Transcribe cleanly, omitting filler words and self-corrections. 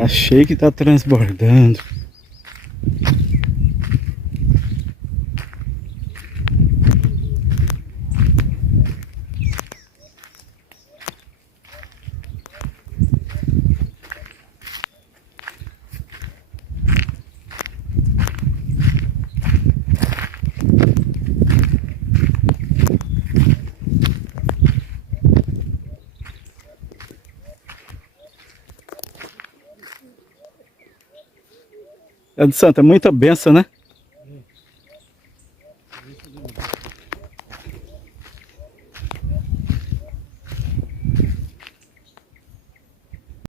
Achei que tá transbordando. É do Santo, é muita benção, né?